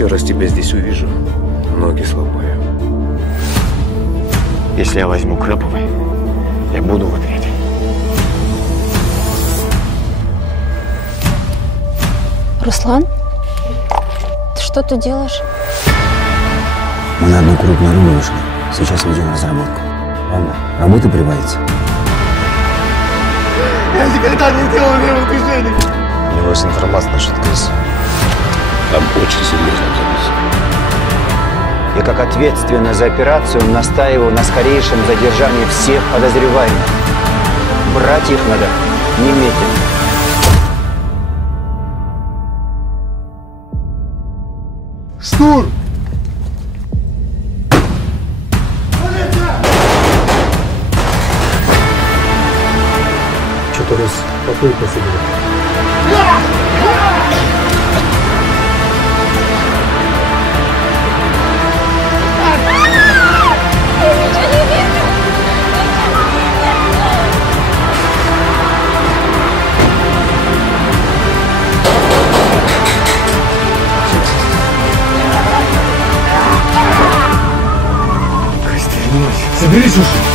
Еще раз тебя здесь увижу, ноги сломаю. Если я возьму Крэповой, я буду в ответе. Руслан, ты что тут делаешь? Мы на одну крупную рыбу вышли. Сейчас ведем разработку. Ладно, работа прибавится. Я никогда не делал левых движений. У него есть информация насчет крыс. Там очень серьезно запись. Я как ответственный за операцию настаиваю на скорейшем задержании всех подозреваемых. Брать их надо немедленно. Снур! Что-то раз попытка себе. Соберись уже!